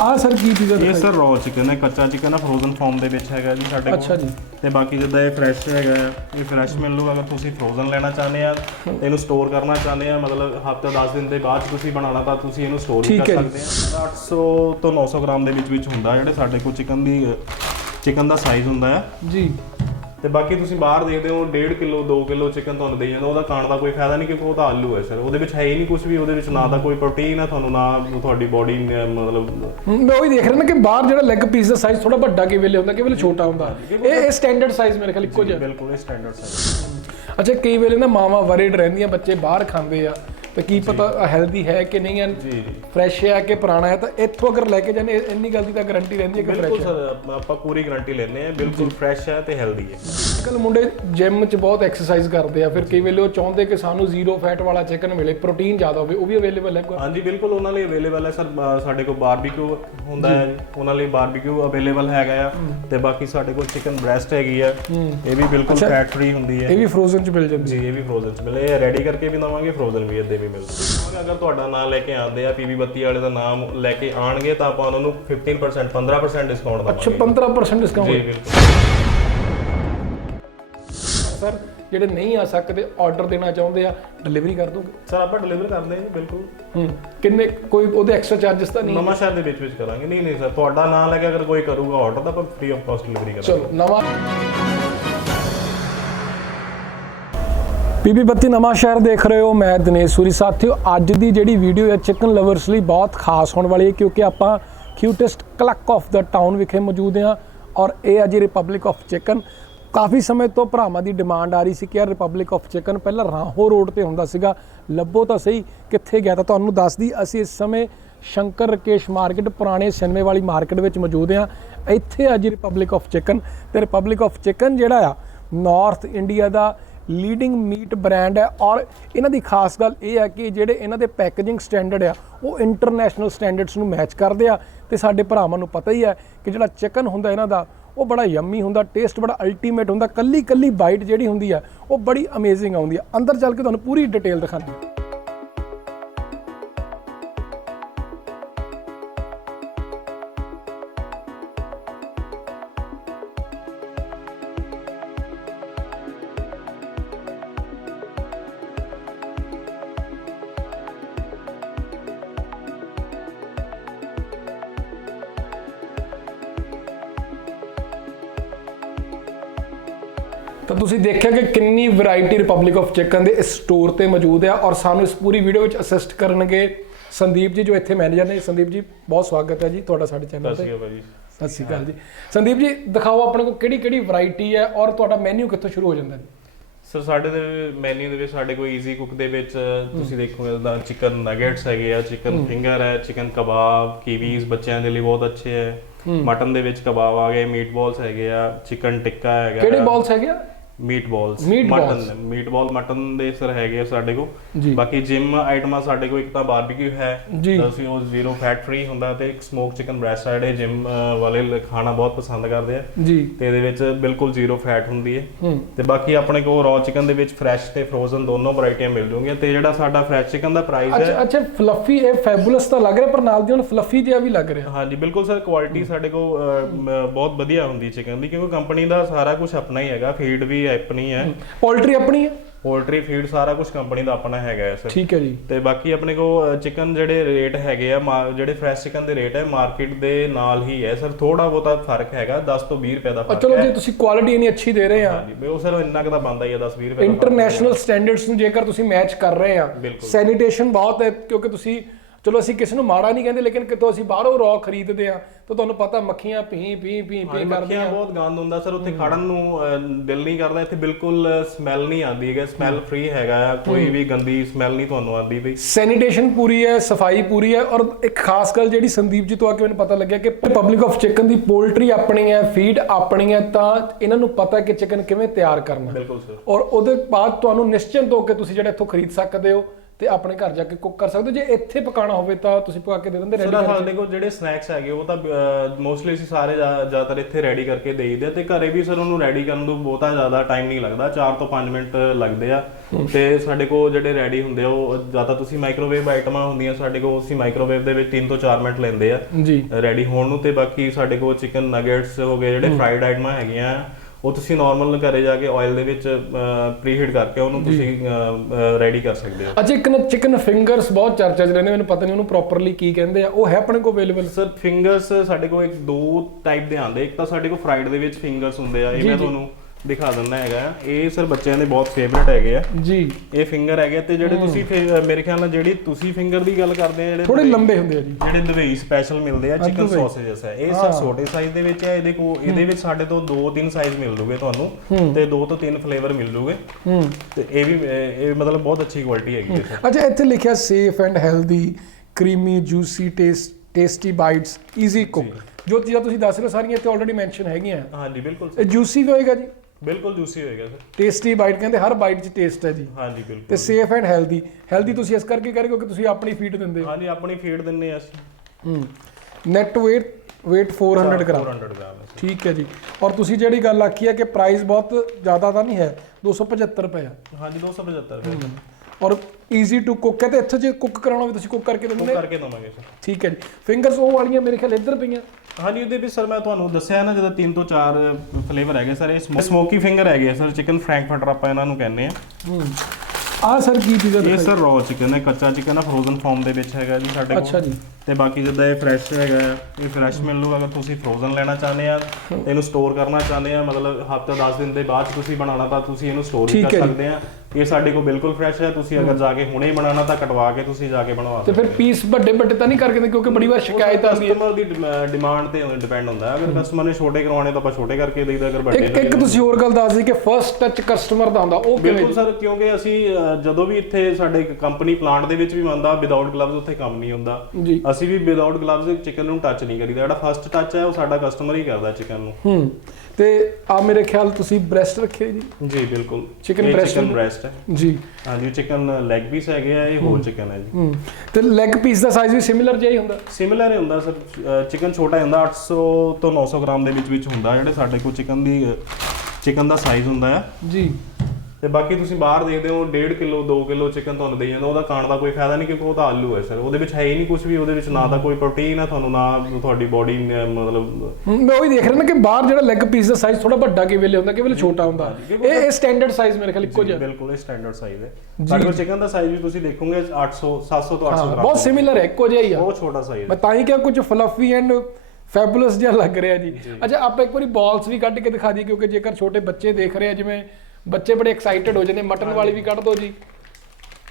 ਆਹ ਸਰ ਕੀ ਚੀਜ਼ ਇਹ ਹੈ ਸਰ ਰॉ ਚਿਕਨ ਹੈ ਕੱਚਾ ਚਿਕਨ ਹੈ ਫਰੋਜ਼ਨ ਫਾਰਮ ਦੇ ਵਿੱਚ ਹੈਗਾ ਜੀ ਸਾਡੇ ਅੱਛਾ ਜੀ। ਤੇ ਬਾਕੀ ਜਿੱਦਾਂ ਇਹ ਫਰੈਸ਼ ਹੈਗਾ ਆ, ਇਹ ਫਰੈਸ਼ ਮਿਲ ਲੂਗਾ ਅਗਰ ਤੁਸੀਂ ਫਰੋਜ਼ਨ ਲੈਣਾ ਚਾਹੁੰਦੇ ਆ ਇਹਨੂੰ ਸਟੋਰ ਕਰਨਾ ਚਾਹੁੰਦੇ ਆ ਮਤਲਬ ਹਫ਼ਤੇ 10 ਦਿਨ ਦੇ ਬਾਅਦ ਤੁਸੀਂ ਬਣਾਉਣਾ ਤਾਂ ਤੁਸੀਂ ਇਹਨੂੰ ਸਟੋਰ ਵੀ ਠੀਕ ਕਰ ਹੈ ਸਕਦੇ ਆ। 800 ਤੋਂ 900 ਗ੍ਰਾਮ ਦੇ ਵਿੱਚ ਵਿੱਚ ਹੁੰਦਾ ਜਿਹੜੇ ਸਾਡੇ ਕੋਲ ਚਿਕਨ ਦੀ ਚਿਕਨ ਦਾ ਸਾਈਜ਼ ਹੁੰਦਾ ਆ। ਜੀ। ਤੇ ਬਾਕੀ ਤੁਸੀਂ ਬਾਹਰ ਦੇਖਦੇ ਹੋ 1.5 ਕਿਲੋ 2 ਕਿਲੋ ਚਿਕਨ ਤੁਹਾਨੂੰ ਦੇਈ ਜਾਂਦਾ ਉਹਦਾ ਖਾਣ ਦਾ ਕੋਈ ਫਾਇਦਾ ਨਹੀਂ ਕਿਉਂਕਿ ਉਹ ਤਾਂ ਆਲੂ ਹੈ ਸਰ ਉਹਦੇ ਵਿੱਚ ਹੈ ਹੀ ਨਹੀਂ ਕੁਝ ਵੀ ਉਹਦੇ ਵਿੱਚ ਨਾ ਤਾਂ ਕੋਈ ਪ੍ਰੋਟੀਨ ਹੈ ਤੁਹਾਨੂੰ ਨਾ ਤੁਹਾਡੀ ਬੋਡੀ ਮਤਲਬ ਮੈਂ ਉਹੀ ਦੇਖ ਰਿਹਾ ਨਾ ਕਿ ਬਾਹਰ ਜਿਹੜਾ ਲੈਗ ਪੀਸ ਦਾ ਸਾਈਜ਼ ਥੋੜਾ ਵੱਡਾ ਕਿ ਵੇਲੇ ਹੁੰਦਾ ਕਿ ਵੇਲੇ ਛੋਟਾ ਹੁੰਦਾ। ਇਹ ਇਹ ਸਟੈਂਡਰਡ ਸਾਈਜ਼ ਮੇਰੇ ਖਿਆਲ ਇੱਕੋ ਜਿਹਾ। ਬਿਲਕੁਲ ਇਹ ਸਟੈਂਡਰਡ ਸਾਈਜ਼ ਅੱਛਾ ਕਈ ਵੇਲੇ ਨਾ ਮਾਵਾਂ ਵਰਿਡ ਰਹਿੰਦੀਆਂ ਬੱਚੇ ਬਾਹਰ ਖਾਂਦੇ ਆ। ਤੇ ਕੀ ਪਤਾ ਹੈਲਦੀ ਹੈ ਕਿ ਨਹੀਂ ਹੈ ਜੀ। ਫਰੈਸ਼ ਹੈ ਕਿ ਪੁਰਾਣਾ ਹੈ ਤਾਂ ਇੱਥੋਂ ਅਗਰ ਲੈ ਕੇ ਜਾਂਦੇ ਇੰਨੀ ਗੱਲ ਦੀ ਤਾਂ ਗਾਰੰਟੀ ਰਹਿੰਦੀ ਹੈ ਕਿ ਬਿਲਕੁਲ ਫਰੈਸ਼ ਹੈ? ਸਰ ਆਪਾਂ ਪੂਰੀ ਗਾਰੰਟੀ ਲੈਂਦੇ ਆ ਬਿਲਕੁਲ ਫਰੈਸ਼ ਹੈ ਤੇ ਹੈਲਦੀ ਹੈ। ਅੱਜਕੱਲ ਮੁੰਡੇ ਜਿਮ 'ਚ ਬਹੁਤ ਐਕਸਰਸਾਈਜ਼ ਕਰਦੇ ਆ ਫਿਰ ਕਈ ਵੇਲੇ ਉਹ ਚਾਹੁੰਦੇ ਕਿ ਸਾਨੂੰ ਜ਼ੀਰੋ ਫੈਟ ਵਾਲਾ ਚਿਕਨ ਮਿਲੇ ਪ੍ਰੋਟੀਨ ਜ਼ਿਆਦਾ ਹੋਵੇ ਉਹ ਵੀ ਅਵੇਲੇਬਲ ਹੈ। ਹਾਂਜੀ ਬਿਲਕੁਲ ਉਹਨਾਂ ਲਈ ਅਵੇਲੇਬਲ ਹੈ ਸਰ ਸਾਡੇ ਕੋਲ ਬਾਰਬੀਕਿਊ ਹੁੰਦਾ ਹੈ ਉਹਨਾਂ ਲਈ ਬਾਰਬੀਕਿਊ ਅਵੇਲੇਬਲ ਹੈਗਾ ਆ ਤੇ ਬਾਕੀ ਸਾਡੇ ਕੋਲ ਚਿਕਨ ਬ੍ਰੈਸਟ ਹੈਗੀ ਆ ਇਹ ਵੀ ਬਿਲਕੁਲ ਫੈਟ ਫ੍ਰੀ ਹੁੰਦੀ ਹੈ। ਇਹ ਵੀ ਫਰੋਜ਼ਨ 'ਚ ਮਿਲ ਜਾਂਦੀ ਜੀ ਇਹ ਵੀ ਫਰੋਜ਼ਨ ਚ ਮਿਲੇ ਰੈਡੀ ਕਰਕੇ ਵੀ ਦਵਾਂਗੇ ਫਰੋਜ਼ਨ ਵੀ ਇੱਦੇ ਵੀ ਮਿਲਦੇ ਅਗਰ ਤੁਹਾਡਾ ਨਾਮ ਲੈ ਕੇ ਆਉਂਦੇ ਆ ਪੀਵੀ 32 ਵਾਲੇ ਦਾ ਨਾਮ ਲੈ ਕੇ ਆਣਗੇ ਤਾਂ ਆਪਾਂ ਉਹਨਾਂ ਨੂੰ 15% 15% ਡਿਸਕਾਊਂਟ ਅੱਛਾ ਦਵਾਂਗੇ 15% ਡਿਸਕਾਊਂਟ ਜੀ ਬਿਲਕੁਲ। ਸਰ ਜਿਹੜੇ ਨਹੀਂ ਆ ਸਕਦੇ ਆਰਡਰ ਦੇਣਾ ਚਾਹੁੰਦੇ ਆ ਡਿਲੀਵਰੀ ਕਰ ਦੋਗੇ? ਸਰ ਆਪਾਂ ਡਿਲੀਵਰ ਕਰਦੇ ਹਾਂ ਬਿਲਕੁਲ। ਹੂੰ ਕਿੰਨੇ ਕੋਈ ਉਹਦੇ ਐਕਸਟਰਾ ਚਾਰजेस ਤਾਂ ਨਹੀਂ? ਨਵਾਂ ਸ਼ਹਿਰ ਦੇ ਵਿੱਚ ਵਿੱਚ ਕਰਾਂਗੇ। ਨਹੀਂ ਨਹੀਂ ਸਰ ਤੁਹਾਡਾ ਨਾਮ ਲੈ ਕੇ ਅਗਰ ਕੋਈ ਕਰੂਗਾ ਆਰਡਰ ਤਾਂ ਆਪਾਂ ਫ੍ਰੀ ਆਫ ਕਾਸਟ ਡਿਲੀਵਰੀ ਕਰਾਂਗੇ। ਚਲੋ ਨਵਾਂ ਪੀਪੀ ਬੱਤੀ ਨਵਾਂ ਸ਼ਹਿਰ ਦੇਖ ਰਹੇ ਹੋ ਮੈਂ ਦਿਨੇਸ਼ ਸੂਰੀ। ਸਾਥੀਓ, ਅੱਜ ਦੀ ਜਿਹੜੀ ਵੀਡੀਓ ਹੈ ਚਿਕਨ ਲਵਰਸ ਲਈ ਬਹੁਤ ਖਾਸ ਹੋਣ ਵਾਲੀ ਹੈ, ਕਿਉਂਕਿ ਆਪਾਂ ਕਿਊਟੈਸਟ ਕਲੱਕ ਆਫ ਦਾ ਟਾਊਨ ਵਿਖੇ ਮੌਜੂਦ ਹਾਂ ਔਰ ਇਹ ਹੈ ਰਿਪਬਲਿਕ ਆਫ ਚਿਕਨ ਕਾਫੀ ਸਮੇਂ ਤੋਂ ਭਰਾਵਾਂ ਦੀ ਡਿਮਾਂਡ ਆ ਰਹੀ ਸੀ ਕਿ ਯਾਰ ਰਿਪਬਲਿਕ ਆਫ ਚਿਕਨ ਪਹਿਲਾਂ ਰਾਹੋ ਰੋਡ ਤੇ ਹੁੰਦਾ ਸੀਗਾ। ਲੱਭੋ ਤਾਂ ਸਹੀ, ਕਿੱਥੇ ਗਿਆ ਤਾਂ ਤੁਹਾਨੂੰ ਦੱਸਦੀ, ਅਸੀਂ ਇਸ ਸਮੇਂ ਸ਼ੰਕਰ ਰਕੇਸ਼ ਮਾਰਕੀਟ, ਪੁਰਾਣੇ ਸਿਨੇਮੇ ਵਾਲੀ ਮਾਰਕੀਟ ਵਿੱਚ ਮੌਜੂਦ ਹਾਂ। ਇੱਥੇ ਅੱਜ ਰਿਪਬਲਿਕ ਆਫ ਚਿਕਨ ਤੇ ਰਿਪਬਲਿਕ ਆਫ ਚਿਕਨ ਜਿਹੜਾ ਆ ਨਾਰਥ ਇੰਡੀਆ ਦਾ ਲੀਡਿੰਗ ਮੀਟ ਬ੍ਰਾਂਡ ਹੈ। ਔਰ ਇਹਨਾਂ ਦੀ ਖਾਸ ਗੱਲ ਇਹ ਹੈ ਕਿ ਜਿਹੜੇ ਇਹਨਾਂ ਦੇ ਪੈਕੇਜਿੰਗ ਸਟੈਂਡਰਡ ਆ, ਉਹ ਇੰਟਰਨੈਸ਼ਨਲ ਸਟੈਂਡਰਡਸ ਨੂੰ ਮੈਚ ਕਰਦੇ ਆ। ਤੇ ਸਾਡੇ ਭਰਾਵਾਂ ਨੂੰ ਪਤਾ ਹੀ ਹੈ ਕਿ ਜਿਹੜਾ ਚਿਕਨ ਹੁੰਦਾ ਇਹਨਾਂ ਦਾ, ਉਹ ਬੜਾ ਯੰਮੀ ਹੁੰਦਾ ਟੇਸਟ ਬੜਾ ਅਲਟੀਮੇਟ ਹੁੰਦਾ। ਕੱਲੀ ਕੱਲੀ ਬਾਈਟ ਜਿਹੜੀ ਹੁੰਦੀ ਆ, ਉਹ ਬੜੀ ਅਮੇਜ਼ਿੰਗ ਆਉਂਦੀ ਆ। ਅੰਦਰ ਚੱਲ ਕੇ ਤੁਹਾਨੂੰ ਪੂਰੀ ਡਿਟੇਲ ਦਿਖਾਉਂਦੀ। ਤਾਂ ਤੁਸੀਂ ਦੇਖਿਆ ਕਿ ਕਿੰਨੀ ਵੈਰਾਈਟੀ ਰਿਪਬਲਿਕ ਆਫ ਚਿਕਨ ਦੇ ਇਸ ਸਟੋਰ ਤੇ ਮੌਜੂਦ ਹੈ ਔਰ ਸਾਨੂੰ ਇਸ ਪੂਰੀ ਵੀਡੀਓ ਵਿੱਚ ਅਸਿਸਟ ਕਰਨਗੇ ਸੰਦੀਪ ਜੀ ਜੋ ਇੱਥੇ ਮੈਨੇਜਰ ਨੇ। ਸੰਦੀਪ ਜੀ ਬਹੁਤ ਸਵਾਗਤ ਹੈ ਜੀ ਤੁਹਾਡਾ ਸਾਡੇ ਚੈਨਲ ਸਤਿ ਤੇ। ਸ਼੍ਰੀ ਅਕਾਲ ਜੀ। ਸਤਿ ਸ਼੍ਰੀ ਅਕਾਲ ਜੀ। ਸੰਦੀਪ ਜੀ ਦਿਖਾਓ ਆਪਣੇ ਕੋਲ ਕਿਹੜੀ ਕਿਹੜੀ ਵੈਰਾਈਟੀ ਹੈ ਔਰ ਤੁਹਾਡਾ ਮੈਨੂ ਕਿੱਥੋਂ ਸ਼ੁਰੂ ਹੋ ਜਾਂਦਾ ਜੀ ਸਰ ਸਾਡੇ ਦੇ ਮੈਨੂ ਦੇ ਵਿੱਚ ਸਾਡੇ ਕੋਈ ਈਜ਼ੀ ਕੁੱਕ ਦੇ ਵਿੱਚ ਤੁਸੀਂ ਦੇਖੋਗੇ ਜਿੱਦਾਂ ਚਿਕਨ ਨਗੇਟਸ ਹੈਗੇ ਆ ਚਿਕਨ ਫਿੰਗਰ ਹੈ ਚਿਕਨ ਕਬਾਬ ਕੀਵੀਜ਼ ਬੱਚਿਆਂ ਦੇ ਲਈ ਬਹੁਤ ਅੱਛੇ ਹੈ। ਮਟਨ ਦੇ ਵਿੱਚ ਕਬਾਬ ਆ ਗਏ ਮੀਟ ਬਾਲਸ ਹੈਗੇ ਆ ਚਿਕਨ ਟਿੱਕਾ ਹੈਗਾ। ਕਿਹੜੇ ਬਾਲਸ ਹੈਗੇ ਆ? Meat balls Meat mutton meat ball mutton ਦੇ ਸਰ ਹੈਗੇ ਆ ਸਾਡੇ ਜੀ। ਬਾਕੀ ਜਿਮ ਆਈਟਮਾਂ ਸਾਡੇ ਕੋਲ ਇੱਕ ਤਾਂ ਬਾਰਬੀਕਿਊ ਹੈ ਜੀ। ਅਸੀਂ ਉਹ ਜ਼ੀਰੋ ਫੈਟ ਫ੍ਰੀ ਹੁੰਦਾ ਤੇ ਇੱਕ ਸਮੋਕ ਚਿਕਨ ਬ੍ਰੈਸਟ ਆ ਜਿਹੜੇ ਜਿਮ ਵਾਲੇ ਲ- ਖਾਣਾ ਬਹੁਤ ਪਸੰਦ ਕਰਦੇ ਆ। ਜੀ। ਤੇ ਇਹਦੇ ਵਿੱਚ ਬਿਲਕੁਲ ਜ਼ੀਰੋ ਫੈਟ ਹੁੰਦੀ ਹੈ। ਹੂੰ। ਤੇ ਬਾਕੀ ਆਪਣੇ ਕੋਲ ਰॉ ਚਿਕਨ ਦੇ ਵਿੱਚ ਫਰੈਸ਼ ਤੇ ਫਰੋਜ਼ਨ ਦੋਨੋਂ ਵੈਰਾਈਟੀਆਂ ਮਿਲ ਜੂਗੀਆਂ ਤੇ ਜਿਹੜਾ ਸਾਡਾ ਫਰੈਸ਼ ਚਿਕਨ ਦਾ ਪ੍ਰਾਈਸ ਅੱਛਾ ਹੈ ਅੱਛਾ ਫਲਫੀ ਇਹ ਫੈਬੂਲਸ ਤਾਂ ਲੱਗ ਰਿਹਾ ਪਰ ਨਾਲ ਦੀ ਹੁਣ ਫਲਫੀ ਜਿਹਾ ਵੀ ਲੱਗ ਰਿਹਾ। ਹਾਂਜੀ ਬਿਲਕੁਲ ਸਰ ਕੁਆਲਿਟੀ ਸਾਡੇ ਕੋਲ ਅਹ, ਮ- ਬਹੁਤ ਵਧੀਆ ਹੁੰਦੀ ਚਿਕਨ ਦੀ ਕਿਉਂਕਿ ਕੰਪਨੀ ਦਾ ਸਾਰਾ ਕੁਝ ਆਪਣਾ ਹੀ ਹੈਗਾ ਫੀਡ ਵੀ ਆਪਣੀ ਹੈ। ਪੋਲਟਰੀ ਆਪਣੀ ਹੈ? ਪੋਲਟਰੀ ਫੀਡ ਸਾਰਾ ਕੁਝ ਕੰਪਨੀ ਦਾ ਆਪਣਾ ਹੈਗਾ ਹੈ ਸਰ ਠੀਕ ਹੈ ਜੀ। ਤੇ ਬਾਕੀ ਆਪਣੇ ਕੋ ਚਿਕਨ ਜਿਹੜੇ ਰੇਟ ਹੈਗੇ ਆ ਜਿਹੜੇ ਫਰੈਸ਼ ਚਿਕਨ ਦੇ ਰੇਟ ਹੈ ਮਾਰਕੀਟ ਦੇ ਨਾਲ ਹੀ ਹੈ ਸਰ ਥੋੜਾ ਬਹੁਤਾ ਫ਼ਰਕ ਹੈਗਾ 10 ਤੋਂ 20 ਰੁਪਏ ਦਾ ਫ਼ਰਕ ਚਲੋ ਹੈ। ਜੇ ਤੁਸੀਂ ਕੁਆਲਿਟੀ ਇਨੀ ਅੱਛੀ ਦੇ ਰਹੇ ਆ। ਹਾਂਜੀ ਵੀ ਉਹ ਸਰ ਇੰਨਾ ਕੁ ਤਾਂ ਬੰਦਾ ਹੀ ਆ 10 20 ਰੁਪਏ ਦਾ। ਇੰਟਰਨੈਸ਼ਨਲ ਸਟੈਂਡਰਡਸ ਨੂੰ ਜੇਕਰ ਤੁਸੀਂ ਮੈਚ ਕਰ ਰਹੇ ਆ। ਸੈਨੀਟੇਸ਼ਨ ਬਹੁਤ ਹੈ ਕਿਉਂਕਿ ਤੁਸੀਂ ਚਲੋ ਅਸੀਂ ਕਿਸੇ ਨੂੰ ਮਾੜਾ ਨਹੀਂ ਕਹਿੰਦੇ ਲੇਕਿਨ ਕਿਤੋਂ ਅਸੀਂ ਬਾਹਰੋਂ ਰॉ ਖਰੀਦਦੇ ਆ ਤਾਂ ਤੁਹਾਨੂੰ ਪਤਾ ਮੱਖੀਆਂ ਪੀ ਪੀ ਪੀ ਪੀ ਮੱਖੀਆਂ ਕਰਦੀਆਂ ਬਹੁਤ ਗੰਦ ਹੁੰਦਾ ਸਰ ਉੱਥੇ ਖੜਨ ਨੂੰ ਅਹ, ਦਿਲ ਨਹੀਂ ਕਰਦਾ ਇੱਥੇ ਬਿਲਕੁਲ ਸਮੈਲ ਨਹੀਂ ਆਉਂਦੀ ਹੈ ਸਮੈਲ ਫ੍ਰੀ ਹੈਗਾ ਆ ਕੋਈ ਵੀ ਗੰਦੀ ਸਮੈਲ ਨਹੀਂ ਤੁਹਾਨੂੰ ਆਉਂਦੀ ਬਈ ਸੈਨੀਟੇਸ਼ਨ ਪੂਰੀ ਹੈ ਸਫ਼ਾਈ ਪੂਰੀ ਹੈ ਔਰ ਇੱਕ ਖਾਸ ਗੱਲ ਜਿਹੜੀ ਸੰਦੀਪ ਜੀ ਤੋਂ ਆ ਕੇ ਮੈਨੂੰ ਪਤਾ ਲੱਗਿਆ ਕਿ ਪਬਲਿਕ ਆਫ ਚਿਕਨ ਦੀ ਪੋਲਟਰੀ ਆਪਣੀ ਹੈ ਫੀਡ ਆਪਣੀ ਹੈ ਤਾਂ ਇਹਨਾਂ ਨੂੰ ਪਤਾ ਹੈ ਕਿ ਚਿਕਨ ਕਿਵੇਂ ਤਿਆਰ ਕਰਨਾ। ਬਿਲਕੁਲ ਸਰ ਔਰ ਉਹਦੇ ਬਾਅਦ ਤੁਹਾਨੂੰ ਨਿਸ਼ਚਿੰਤ ਹੋ ਕੇ ਤੁਸੀਂ ਜਿਹੜਾ ਇੱਥੋਂ ਖਰੀਦ ਸਕਦੇ ਹੋ। ਤੇ ਆਪਣੇ ਘਰ ਜਾ ਕੇ ਕੁੱਕ ਕਰ ਸਕਦੇ ਹੋ। ਜੇ ਇੱਥੇ ਪਕਾਉਣਾ ਹੋਵੇ ਤਾਂ ਤੁਸੀਂ ਪਕਾ ਕੇ ਦੇ ਦਿੰਦੇ ਰੈਡੀ ਸਰ ਸਾਡੇ ਕੋਲ ਜਿਹੜੇ ਸਨੈਕਸ ਹੈਗੇ ਉਹ ਤਾਂ ਮੋਸਟਲੀ ਅਸੀਂ ਸਾਰੇ ਜ਼ਿਆ- ਜ਼ਿਆਦਾਤਰ ਇੱਥੇ ਰੈਡੀ ਕਰਕੇ ਦੇਈਦੇ ਤੇ ਘਰੇ ਵੀ ਸਰ ਉਹਨੂੰ ਰੈਡੀ ਕਰਨ ਨੂੰ ਬਹੁਤਾ ਜ਼ਿਆਦਾ ਟਾਈਮ ਨਹੀਂ ਲੱਗਦਾ। 4 ਤੋਂ 5 ਮਿੰਟ ਲੱਗਦੇ ਆ। ਤੇ ਸਾਡੇ ਕੋਲ ਜਿਹੜੇ ਰੈਡੀ ਹੁੰਦੇ ਆ ਉਹ ਜ਼ਿਆਦਾ ਤੁਸੀਂ ਮਾਈਕ੍ਰੋਵੇਵ ਆਈਟਮਾਂ ਹੁੰਦੀਆਂ ਸਾਡੇ ਕੋਲ ਅਸੀਂ ਮਾਈਕ੍ਰੋਵੇਵ ਦੇ ਵਿੱਚ 3 ਤੋਂ 4 ਮਿੰਟ ਲੈਂਦੇ ਆ। ਜੀ। ਰੈਡੀ ਹੋਣ ਨੂੰ ਤੇ ਬਾਕੀ ਸਾਡੇ ਕੋਲ ਚਿਕਨ ਨਗੇਟਸ ਹੋ ਗਏ ਜਿਹੜੇ ਫਰਾਈਡ ਆਈਟਮਾਂ ਹੈਗੀਆਂ। ਉਹ ਤੁਸੀਂ ਨਾਰਮਲ ਘਰੇ ਜਾ ਕੇ ਆਇਲ ਦੇ ਵਿੱਚ ਪ੍ਰੀਹੀਟ ਕਰਕੇ ਉਹਨੂੰ ਤੁਸੀਂ ਰੈਡੀ ਕਰ ਸਕਦੇ ਹੋ। ਅੱਛਾ ਇੱਕ ਨਾ ਚਿਕਨ ਫਿੰਗਰਸ ਬਹੁਤ ਚਰਚਾ 'ਚ ਰਹਿੰਦੇ ਮੈਨੂੰ ਪਤਾ ਨਹੀਂ ਉਹਨੂੰ ਪ੍ਰੋਪਰਲੀ ਕੀ ਕਹਿੰਦੇ ਆ। ਉਹ ਹੈ ਆਪਣੇ ਕੋਲ ਅਵੇਲੇਬਲ ਸਰ ਫਿੰਗਰਸ ਸਾਡੇ ਕੋਲ ਇੱਕ ਦੋ ਟਾਈਪ ਦੇ ਆਉਂਦੇ। ਇੱਕ ਤਾਂ ਸਾਡੇ ਕੋਲ ਫਰਾਈਡ ਦੇ ਵਿੱਚ ਫਿੰਗਰਸ ਹੁੰਦੇ ਆ ਇਹ ਮੈਂ ਤੁਹਾਨੂੰ ਦਿਖਾ ਦਿੰਦਾ ਹੈਗਾ। ਇਹ ਸਰ ਬੱਚਿਆਂ ਦੇ ਬਹੁਤ ਫੇਵਰਿਟ ਹੈਗੇ ਆ। ਜੀ। ਇਹ ਫਿੰਗਰ ਹੈਗੇ ਤੇ ਜਿਹੜੇ ਤੁਸੀਂ ਮੇਰੇ ਖਿਆਲ ਨਾਲ ਜਿਹੜੀ ਤੁਸੀਂ ਫਿੰਗਰ ਦੀ ਗੱਲ ਕਰਦੇ ਆ ਜਿਹੜੇ ਥੋੜੇ ਲੰਬੇ ਹੁੰਦੇ ਆ ਜੀ। ਜਿਹੜੇ ਦੁਬਈ ਸਪੈਸ਼ਲ ਮਿਲਦੇ ਆ ਚਿਕਨ। ਸੌਸੇਜਸ ਹੈ ਇਹ ਸਰ ਛੋਟੇ ਸਾਈਜ਼ ਦੇ ਵਿੱਚ ਹੈ ਇਹਦੇ ਕੋ ਇਹਦੇ ਵਿੱਚ ਸਾਡੇ ਤੋਂ 2-3 ਸਾਈਜ਼ ਮਿਲ ਜੂਗੇ ਤੁਹਾਨੂੰ ਤੇ 2 ਤੋਂ 3 ਫਲੇਵਰ ਮਿਲ ਜੂਗੇ। ਹੂੰ। ਤੇ ਇਹ ਵੀ ਇਹ ਮਤਲਬ ਬਹੁਤ ਅੱਛੀ ਕੁਆਲਿਟੀ ਹੈਗੀ ਅੱਛਾ ਇੱਥੇ ਲਿਖਿਆ safe and healthy creamy juicy taste tasty bites easy cook ਜੋ। ਚੀਜ਼ਾਂ ਤੁਸੀਂ ਦੱਸ ਰਹੇ ਹੋ ਸਾਰੀਆਂ ਇੱਥੇ ਆਲਰੇਡੀ ਮੈਂਸ਼ਨ ਹੈਗੀਆਂ। ਹਾਂਜੀ ਬਿਲਕੁਲ ਜੂਸੀ ਵੀ ਹੋਏਗਾ ਜੀ? ਬਿਲਕੁਲ ਜੂਸੀ ਹੋਏਗਾ ਸਰ। ਟੇਸਟੀ ਬਾਈਟ ਕਹਿੰਦੇ ਹਰ ਬਾਈਟ 'ਚ ਟੇਸਟ ਹੈ ਜੀ। ਹਾਂਜੀ ਤੇ ਬਿਲਕੁਲ ਸੇਫ ਐਂਡ ਹੈਲਦੀ ਹੈਲਦੀ ਤੁਸੀਂ ਇਸ ਕਰਕੇ ਕਰ ਰਹੇ ਹੋ ਕਿਉਂਕਿ ਤੁਸੀਂ ਆਪਣੀ ਫੀਡ ਦਿੰਦੇ ਹੋ। ਹਾਂਜੀ ਆਪਣੀ ਫੀਡ ਦਿੰਨੇ ਆ ਅਸੀਂ। ਹੂੰ। Net weight weight 400 gram. 400 gram ਹੈ ਸਰ। ਠੀਕ ਹੈ ਜੀ। ਔਰ ਤੁਸੀਂ ਜਿਹੜੀ ਗੱਲ ਆਖੀ ਹੈ ਕਿ ਪ੍ਰਾਈਸ ਬਹੁਤ ਜ਼ਿਆਦਾ ਤਾਂ ਨਹੀਂ ਹੈ 275 ਰੁਪਏ। ਆ ਹਾਂਜੀ 275 ਰੁਪਏ। ਔਰ ਈਜ਼ੀ ਟੂ ਕੁੱਕ ਹੈ ਤੇ ਇੱਥੇ ਜੇ ਕੁੱਕ ਕਰਾਉਣਾ ਹੋਵੇ ਤੁਸੀਂ ਕੁੱਕ ਕਰਕੇ ਦਿੰਦੇ ਕਰਕੇ ਦਵਾਂਗੇ ਸਰ। ਠੀਕ ਹੈ ਜੀ। ਫਿੰਗਰਸ ਉਹ ਵਾਲੀਆਂ ਮੇਰੇ ਖਿਆਲ ਇੱਧਰ ਪਈਆਂ। ਹਾਂਜੀ ਉਹਦੇ ਵਿੱਚ ਸਰ ਮੈਂ ਤੁਹਾਨੂੰ ਦੱਸਿਆ ਨਾ ਜਦੋਂ 3 ਤੋਂ 4 ਫਲੇਵਰ ਹੈਗੇ ਸਰ ਇਹ ਸਮੋਕੀ ਫਿੰਗਰ ਹੈਗੇ ਸਰ ਚਿਕਨ ਫਰੈਂਕਫਰਟਰ ਆਪਾਂ ਇਹਨਾਂ ਨੂੰ ਕਹਿੰਦੇ ਆ। ਹੂੰ। ਆ ਸਰ ਕੀ ਚੀਜ਼ਾਂ ਇਹ ਸਰ ਰॉ ਚਿਕਨ ਹੈ ਕੱਚਾ ਚਿਕਨ ਹੈ ਫਰੋਜ਼ਨ ਫਾਰਮ ਦੇ ਵਿੱਚ ਹੈਗਾ ਜੀ ਸਾਡੇ ਕੋਲ। ਅੱਛਾ ਜੀ। ਤੇ ਬਾਕੀ ਜਿੱਦਾਂ ਇਹ ਫਰੈਸ਼ ਹੈਗਾ ਆ, ਇਹ ਫਰੈਸ਼ ਮਿਲ ਲੂਗਾ ਅਗਰ ਤੁਸੀਂ ਫਰੋਜ਼ਨ ਲੈਣਾ ਚਾਹੁੰਦੇ ਆ ਤੇ ਇਹਨੂੰ ਸਟੋਰ ਕਰਨਾ ਚਾਹੁੰਦੇ ਆ ਮਤਲਬ ਹਫਤਾ 10 ਦਿਨ ਦੇ ਬਾਅਦ 'ਚ ਤੁਸੀਂ ਬਣਾਉਣਾ ਤਾਂ ਤੁਸੀਂ ਇਹਨੂੰ ਸਟੋਰ ਵੀ ਠੀਕ ਕਰ ਹੈ ਜੀ। ਸਕਦੇ ਆ। ਇਹ ਸਾਡੇ ਕੋਲ ਬਿਲਕੁਲ ਫਰੈਸ਼ ਹੈ ਤੁਸੀਂ ਅਗਰ ਜਾ ਕੇ ਹੁਣੇ ਬਣਾਉਣਾ ਤਾਂ ਕਟਵਾ ਕੇ ਤੁਸੀਂ ਜਾ ਕੇ ਬਣਵਾ ਤੇ ਫਿਰ ਪੀਸ ਵੱਡੇ ਵੱਡੇ ਤਾਂ ਨਹੀਂ ਕਰਕੇ ਦਿੰਦੇ ਕਿਉਂਕਿ ਬੜੀ ਵਾਰ ਸ਼ਿਕਾਇਤ ਆਉਂਦੀ ਹੈ। ਕਸਟਮਰ ਦੀ ਡਿਮਾਂਡ ਤੇ ਡਿਪੈਂਡ ਹੁੰਦਾ ਹੈ। ਅਗਰ ਕਸਟਮਰ ਨੇ ਛੋਟੇ ਕਰਵਾਉਣੇ ਤਾਂ ਆਪਾਂ ਛੋਟੇ ਕਰਕੇ ਦੇਈਦਾ ਅਗਰ ਵੱਡੇ ਇੱਕ ਇੱਕ ਤੁਸੀਂ ਹੋਰ ਗੱਲ ਦੱਸ ਦਿਓ ਕਿ ਫਰਸਟ ਟੱਚ ਕਸਟਮਰ ਦਾ ਹੁੰਦਾ ਉਹ ਕਿਵੇਂ ਬਿਲਕੁਲ ਸਰ ਕਿਉਂਕਿ ਅਸੀਂ ਜਦੋਂ ਵੀ ਇੱਥੇ ਸਾਡੇ ਕੰਪਨੀ ਪਲਾਂਟ ਦੇ ਵਿੱਚ ਵੀ ਮੰਨਦਾ ਵਿਦਆਊਟ ਗਲਵਜ਼ ਉੱਥੇ ਕੰਮ ਨਹੀਂ ਹੁੰਦਾ। ਜੀ। ਅਸੀਂ ਵੀ ਵਿਦਆਊਟ ਗਲਵਜ਼ ਚਿਕਨ ਨੂੰ ਟੱਚ ਨਹੀਂ ਕਰੀਦਾ। ਜਿਹੜਾ ਫਸਟ ਟੱਚ ਹੈ ਉਹ ਸਾਡਾ ਕਸਟਮਰ ਹੀ ਕਰਦਾ ਚਿਕਨ ਨੂੰ। ਹੂੰ ਤੇ ਆ ਮੇਰੇ ਖਿਆਲ ਤੁਸੀਂ ਬ੍ਰੈਸਟ ਰੱਖੇ ਜੀ? ਜੀ ਬਿਲਕੁਲ। Chicken ਇਹ breast chicken ਨੂੰ- breast ਹੈ। ਜੀ। ਚਿਕਨ ਲੈਗ ਪੀਸ ਹੈਗੇ ਆ ਇਹ ਹੋਰ ਚਿਕਨ ਹੈ ਜੀ। ਹੂੰ ਤੇ ਲੈਗ ਪੀਸ ਦਾ ਸਾਈਜ਼ ਵੀ ਸਿਮਿਲਰ ਜਿਹਾ ਹੀ ਹੁੰਦਾ? ਸਿਮਿਲਰ ਹੀ ਹੁੰਦਾ ਸਰ। ਚਿਕਨ ਛੋਟਾ ਹੀ ਹੁੰਦਾ 800 ਤੋਂ 900 ਗ੍ਰਾਮ ਦੇ ਵਿੱਚ ਵਿੱਚ ਹੁੰਦਾ ਜਿਹੜੇ ਸਾਡੇ ਕੋਲ ਚਿਕਨ ਦੀ ਚਿਕਨ ਦਾ ਸਾਈਜ਼ ਹੁੰਦਾ ਆ। ਜੀ। ਤੇ ਬਾਕੀ ਤੁਸੀਂ ਬਾਹਰ ਦੇਖਦੇ ਹੋ 1.5 ਕਿਲੋ 2 ਕਿਲੋ ਚਿਕਨ ਤੁਹਾਨੂੰ ਦੇਈ ਜਾਂਦਾ ਉਹਦਾ ਖਾਣ ਦਾ ਕੋਈ ਫਾਇਦਾ ਨਹੀਂ ਕਿਉਂਕਿ ਉਹ ਤਾਂ ਆਲੂ ਹੈ ਸਰ ਉਹਦੇ ਵਿੱਚ ਹੈ ਹੀ ਨਹੀਂ ਕੁਝ ਵੀ ਉਹਦੇ ਵਿੱਚ ਨਾ ਤਾਂ ਕੋਈ ਪ੍ਰੋਟੀਨ ਹੈ ਤੁਹਾਨੂੰ ਨਾ ਤੁਹਾਡੀ ਬੋਡੀ ਮਤਲਬ ਮੈਂ ਉਹੀ ਦੇਖ ਰਿਹਾ ਨਾ ਕਿ ਬਾਹਰ ਜਿਹੜਾ ਲੈਗ ਪੀਸ ਦਾ ਸਾਈਜ਼ ਥੋੜਾ ਵੱਡਾ ਕਿਵੇਂ ਵੇਲੇ ਹੁੰਦਾ ਕਿਵੇਂ ਛੋਟਾ ਹੁੰਦਾ। ਇਹ ਇਹ ਸਟੈਂਡਰਡ ਸਾਈਜ਼ ਮੇਰੇ ਖਿਆਲ ਇੱਕੋ ਜਿਹਾ। ਬਿਲਕੁਲ ਇਹ ਸਟੈਂਡਰਡ ਸਾਈਜ਼ ਹੈ। ਸਾਡੇ ਕੋਲ ਚਿਕਨ ਦਾ ਸਾਈਜ਼ ਵੀ ਤੁਸੀਂ ਦੇਖੋਗੇ 800 700 ਤੋਂ 800 ਹਾਂ ਗ੍ਰਾਮ ਬਹੁਤ ਸਿਮਿਲਰ ਹੈ ਇੱਕੋ ਜਿਹਾ ਹੀ ਆ। ਬਹੁਤ ਛੋਟਾ ਸਾਈਜ਼ ਮੈਂ ਤਾਂ ਹੀ ਕਿਹਾ ਕੁਝ ਫਲਫੀ ਐਂਡ ਫੈਬੂਲਸ ਜਿਹਾ ਲੱਗ ਰਿਹਾ ਜੀ। ਅੱਛਾ ਆਪਾਂ ਇੱਕ ਵਾਰੀ ਬਾਲਸ ਵੀ ਕੱਢ ਕੇ ਦਿਖਾ ਦਈਏ ਕਿਉਂਕਿ ਜੇਕਰ ਛੋਟੇ ਬੱਚੇ ਦੇਖ ਰਹੇ ਆ ਜਿਵੇਂ ਬੱਚੇ ਬੜੇ ਐਕਸਾਈਟਡ ਹੋ ਜਾਂਦੇ ਮਟਨ ਵਾਲੀ ਵੀ ਕੱਢ ਦਿਓ ਜੀ।